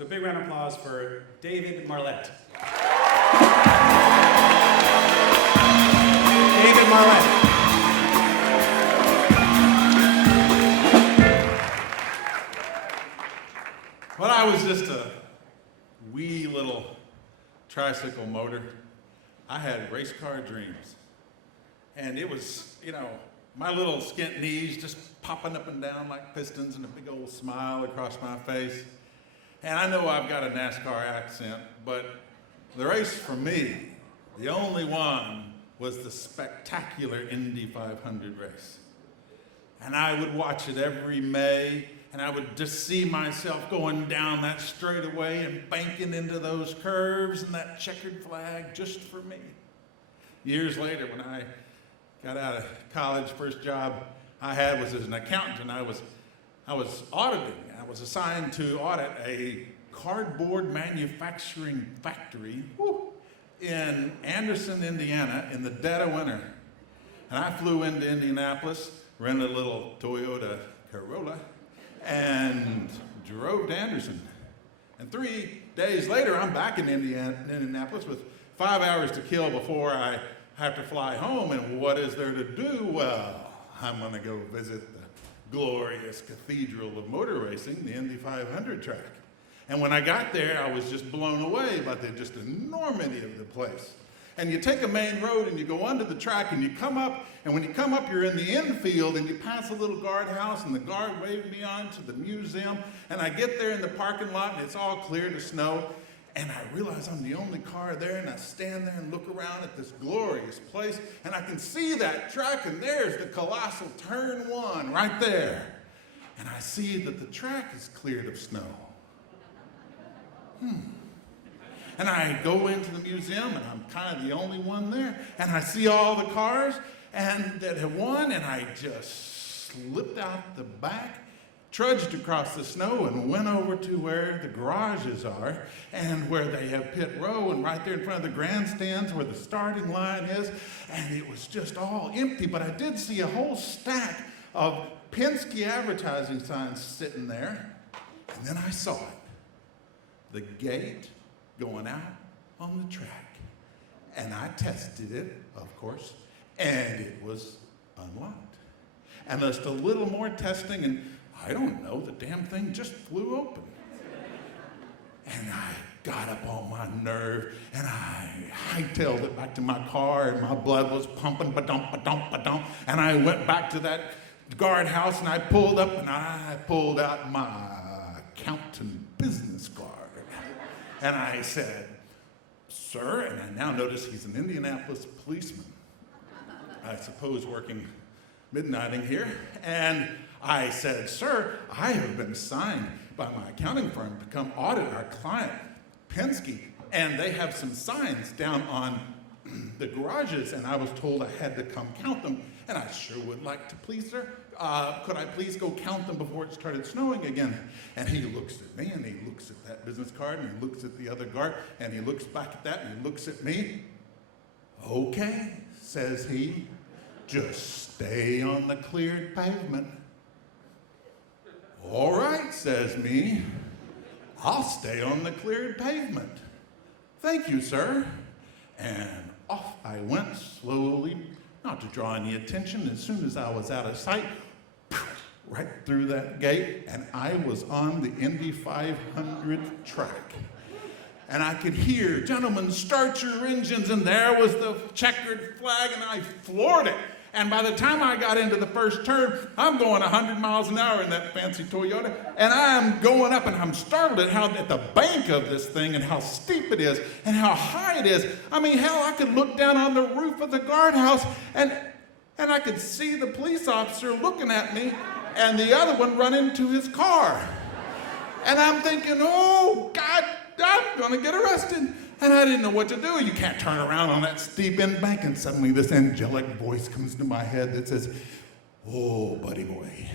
So a big round of applause for David Marlett. David Marlett. When I was just a wee little tricycle motor, I had race car dreams. And it was, my little skint knees just popping up and down like pistons and a big old smile across my face. And I know I've got a NASCAR accent, but the race for me, the only one, was the spectacular Indy 500 race. And I would watch it every May, and I would just see myself going down that straightaway and banking into those curves and that checkered flag just for me. Years later, when I got out of college, first job I had was as an accountant, and I was auditing. I was assigned to audit a cardboard manufacturing factory in Anderson, Indiana, in the dead of winter. And I flew into Indianapolis, rented a little Toyota Corolla, and drove to Anderson. And 3 days later, I'm back in Indianapolis with 5 hours to kill before I have to fly home. And what is there to do? Well, I'm going to go visit the glorious cathedral of motor racing, the Indy 500 track. And when I got there, I was just blown away by the just enormity of the place. And you take a main road and you go onto the track and you come up, and when you come up, you're in the infield and you pass a little guardhouse, and the guard waved me on to the museum, and I get there in the parking lot and it's all clear to snow, and I realize I'm the only car there, and I stand there and look around at this glorious place, and I can see that track, and there's the colossal turn one right there. And I see that the track is cleared of snow. And I go into the museum, and I'm kind of the only one there, and I see all the cars that have won, and I just slipped out the back, trudged across the snow, and went over to where the garages are, and where they have pit row, and right there in front of the grandstands where the starting line is, and it was just all empty, but I did see a whole stack of Penske advertising signs sitting there, and then I saw it. The gate going out on the track. And I tested it, of course, and it was unlocked. And just a little more testing, and I don't know, the damn thing just flew open. And I got up on my nerve, and I hightailed it back to my car, and my blood was pumping, ba-dum, ba-dum, ba-dum. And I went back to that guardhouse, and I pulled up, and I pulled out my accountant business card. And I said, "Sir," and I now notice he's an Indianapolis policeman, I suppose working midnighting here. And I said, "Sir, I have been assigned by my accounting firm to come audit our client, Penske, and they have some signs down on the garages, and I was told I had to come count them, and I sure would like to, please, sir. Could I please go count them before it started snowing again?" And he looks at me, and he looks at that business card, and he looks at the other guard, and he looks back at that, and he looks at me. "Okay," says he, "just stay on the cleared pavement." "All right," says me, "I'll stay on the cleared pavement. Thank you, sir." And off I went slowly, not to draw any attention. As soon as I was out of sight, right through that gate, and I was on the Indy 500 track. And I could hear, "Gentlemen, start your engines," and there was the checkered flag, and I floored it. And by the time I got into the first turn, I'm going 100 miles an hour in that fancy Toyota, and I'm going up, and I'm startled at the bank of this thing, and how steep it is, and how high it is. I mean, hell, I could look down on the roof of the guardhouse, and I could see the police officer looking at me, and the other one run into his car. And I'm thinking, "Oh, God, I'm gonna get arrested." And I didn't know what to do. You can't turn around on that steep end bank, and suddenly this angelic voice comes to my head that says, "Oh, buddy boy,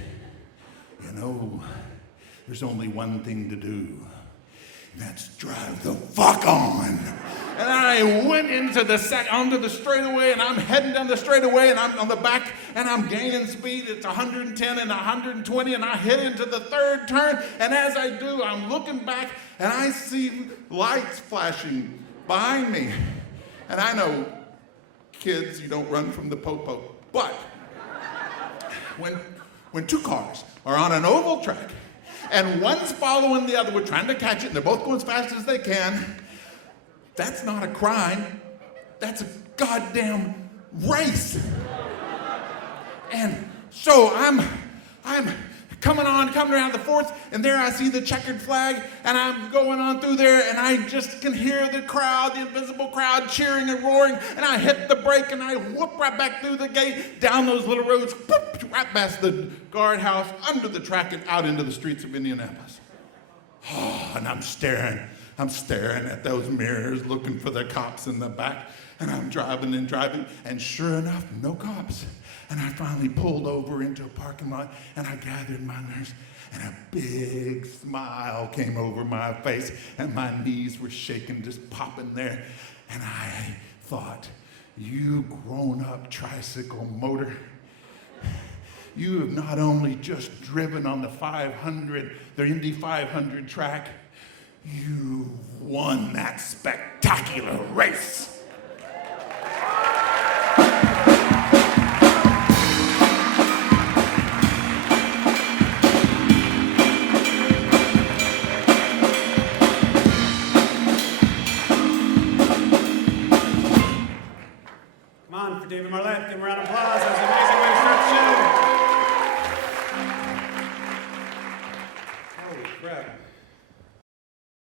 there's only one thing to do, and that's drive the fuck on." And I went onto the straightaway, and I'm heading down the straightaway, and I'm on the back, and I'm gaining speed. It's 110 and 120, and I hit into the third turn. And as I do, I'm looking back, and I see lights flashing behind me. And I know, kids, you don't run from the popo. But when two cars are on an oval track, and one's following the other, we're trying to catch it, and they're both going as fast as they can, that's not a crime. That's a goddamn race. And so I'm coming around the fourth, and there I see the checkered flag, and I'm going on through there, and I just can hear the crowd, the invisible crowd cheering and roaring, and I hit the brake, and I whoop right back through the gate, down those little roads, whoop, right past the guardhouse, under the track, and out into the streets of Indianapolis. Oh, and I'm staring at those mirrors, looking for the cops in the back, and I'm driving, and sure enough, no cops. And I finally pulled over into a parking lot, and I gathered my nerves, and a big smile came over my face, and my knees were shaking, just popping there. And I thought, you grown-up tricycle motor, you have not only just driven on the Indy 500 track, you won that spectacular race. Come on, for David Marlett. Give him a round of applause.